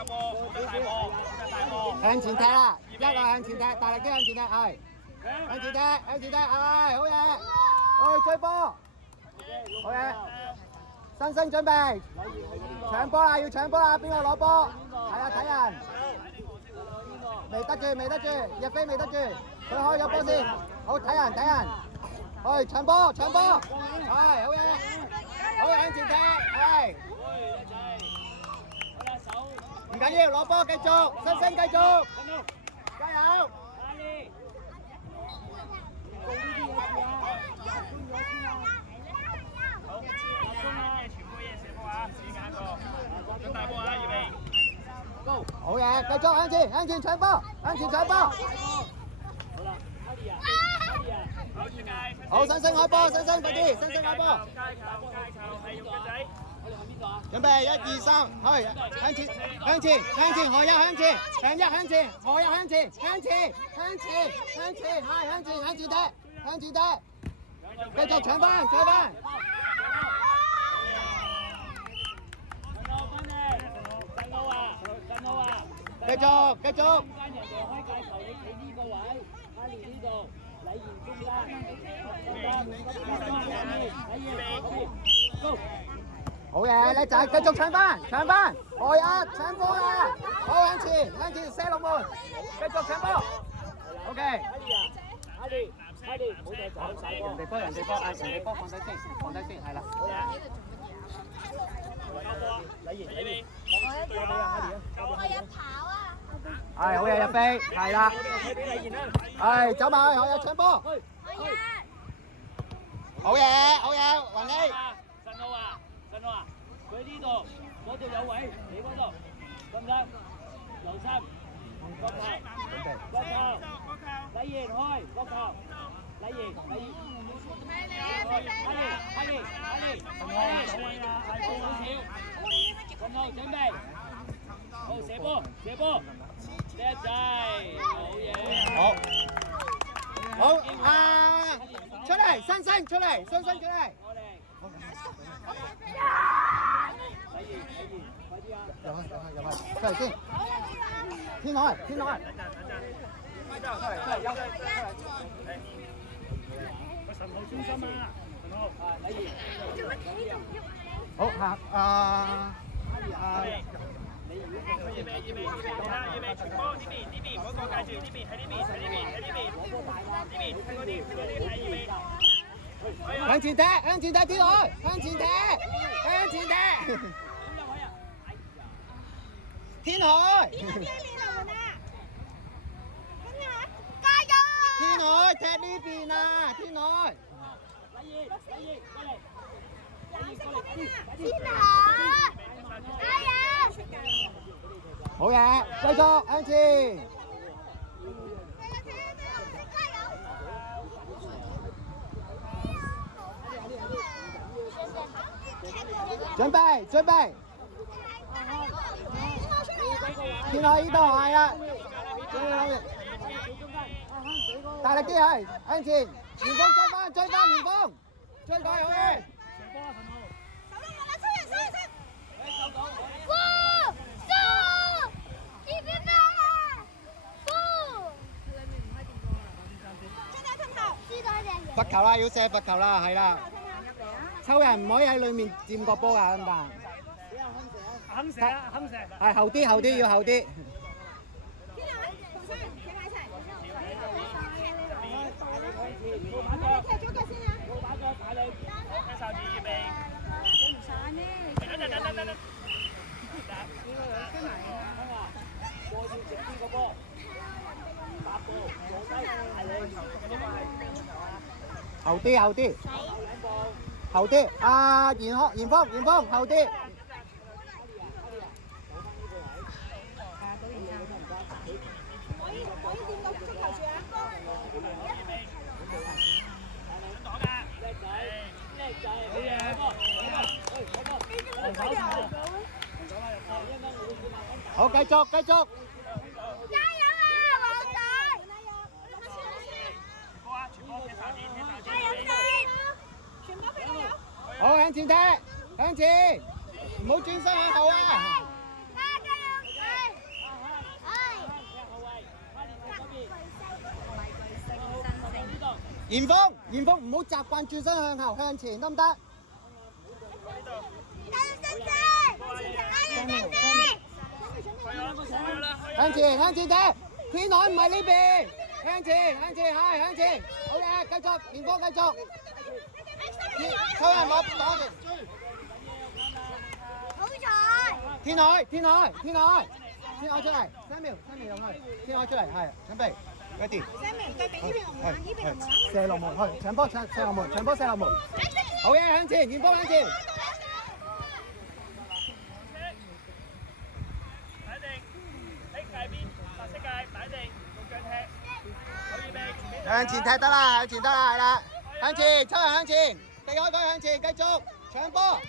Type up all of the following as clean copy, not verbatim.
交波，冇得大波，冇得大波。向前踢啦，一個向前踢，大力啲向前踢，係向前踢，向前踢，係好嘢，去追波，好嘢，新星準備，搶波啦，要搶波啦，邊個攞波？係啊，睇人，未得住，未得住，日飛未得住，佢開咗波先，好睇人睇人，去搶波搶波，係好嘢，好向前踢，係。唔緊要，攞波繼續，新星繼續，加油！全部嘢射波啊！時間個，準大波啊！預備，好嘢，繼續向前，向前搶波，向前搶波。好，新星開波，新星快啲，新星開波。界球係用腳仔。準備1、2、3，去向前，向前，向前，何一向前，向一向前，何一向前，向前，向前，向前，係向前，向前踢，向前踢，繼續搶翻，搶翻。繼續，繼續。好嘢，叻仔，繼續搶翻，搶翻，何一搶波啦，好向前，向前射龍門，繼續搶波。OK。人哋波，人哋波，人哋波放低先，放低先，係啦。我有跑啊！係好嘢，入飛，係啦。係走埋去，何一搶波。好嘢，好嘢，雲希。陳浩啊，佢呢度，嗰度有位，你嗰度得唔得？劉生，國球，禮賢開，國球，禮賢，陳浩準備，好射波，射波，叻仔，好嘢，好，出嚟，新星出嚟，新星出嚟。入去，出嚟先。天海，天海。陳浩專心啊！陳浩，好下預備，傳波呢邊嗰個介住呢邊，喺呢邊，睇嗰啲，係預備。向前踢，向前踢，天海，向前踢，向前踢。天海。天海踢呢邊啊！天海。好嘢，繼續向前。準備，準備。天海呢度係啊，大力啲係向前，前鋒追翻前鋒，追佢好嘅。罰球啦，要射罰球啦，係啦。抽人唔可以喺裏面佔個波㗎，咁但。肯射啊，肯射。係後啲，後啲要後啲。後啲，後啲。後啲，啊，嚴峰，後啲。好，繼續。加油啊，王仔！加油仔！全部俾我有。好，向前踢，向前，唔好轉身向後啊！加油！嚴峰，嚴峰唔好習慣轉身向後向前，得唔得？向前向前踢，天海唔係呢邊，向前向前係向前，好嘅，繼續，嚴峰繼續，抽人攞攞住，天海天海天海，天海出嚟，3秒用去，天海出嚟係，準備，ready，射龍門去，搶波射龍門，搶波射龍門，好嘅，向前，嚴峰向前。向前踢得啦，向前得啦，係啦，向前，抽人向前，避開佢向前，繼續搶波。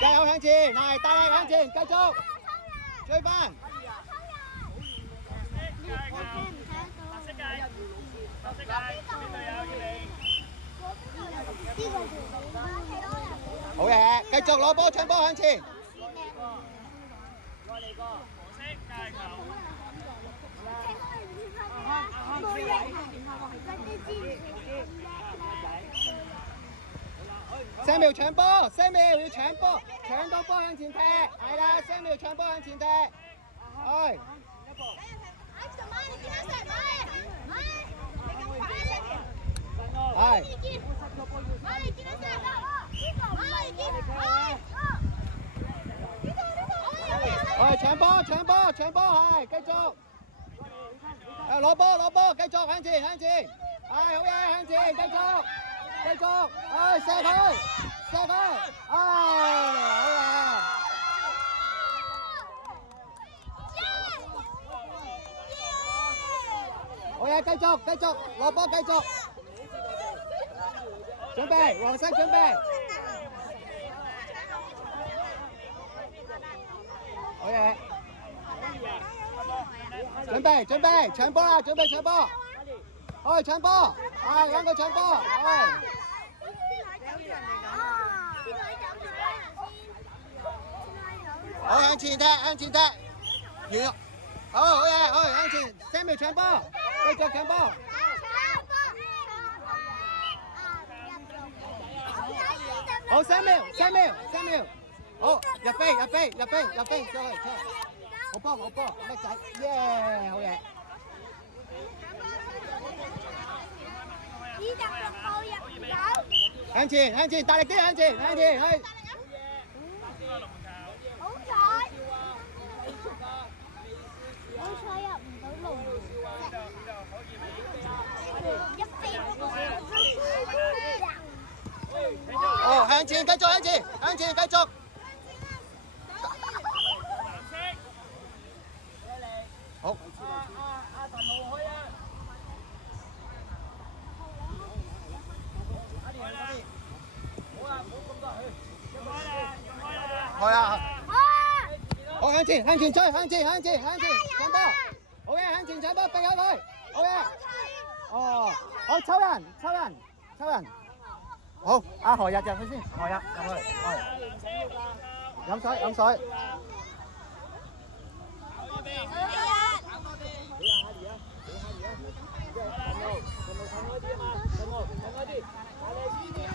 加油向前，係大力向前，繼續追翻。好嘢，繼續攞波搶波向前。3秒搶波，3秒要搶波，搶到波向前踢，係啦，3秒搶波向前踢，係。係搶波搶波搶波係，繼續。攞波，繼續向前，係好嘢，向前，繼續，射佢，好嘢，繼續，攞波繼續，準備，黃色準備，好嘢。準備，搶波啦！準備搶波，搶波，兩個搶波，好向前踢，完，好嘢，向前，3秒搶波，繼續搶波，好3秒，好入飛，出去。好波，叻仔，耶，好嘢！向前，大力啲向前，去。好彩入唔到龍門。哦，向前，繼續。好。開啦！好向前追，搶波，好嘅，向前搶波，避開佢，好嘅。哦，好抽人，好，阿何入去先，何入去，飲水。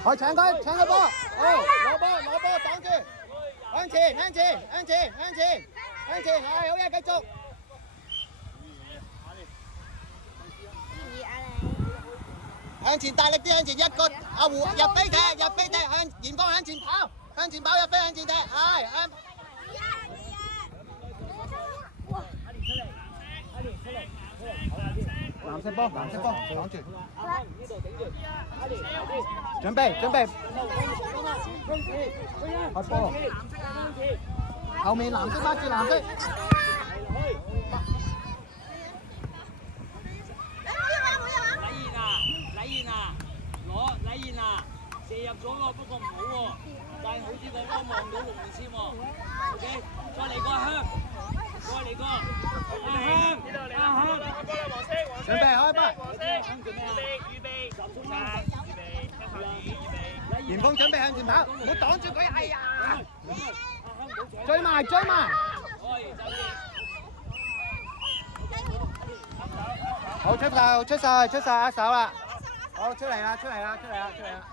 我搶佢波，攞波擋住，向前，係好嘢，繼續。向前大力啲，向前一個阿胡入飛踢，向前方向前跑入飛向前踢，係向。藍色波擋住。準備。開波。後面藍色包住藍色。禮賢啊，射入咗咯，不過唔好喎，但係好似個波望到龍門先喎。OK， 再嚟個香，阿香，準備開波。嚴峰準備向前跑，唔好擋住佢，哎呀！追埋。好出手，出手，出手，一手啦。好，出嚟啦，出嚟啦，出嚟啦，出嚟啦。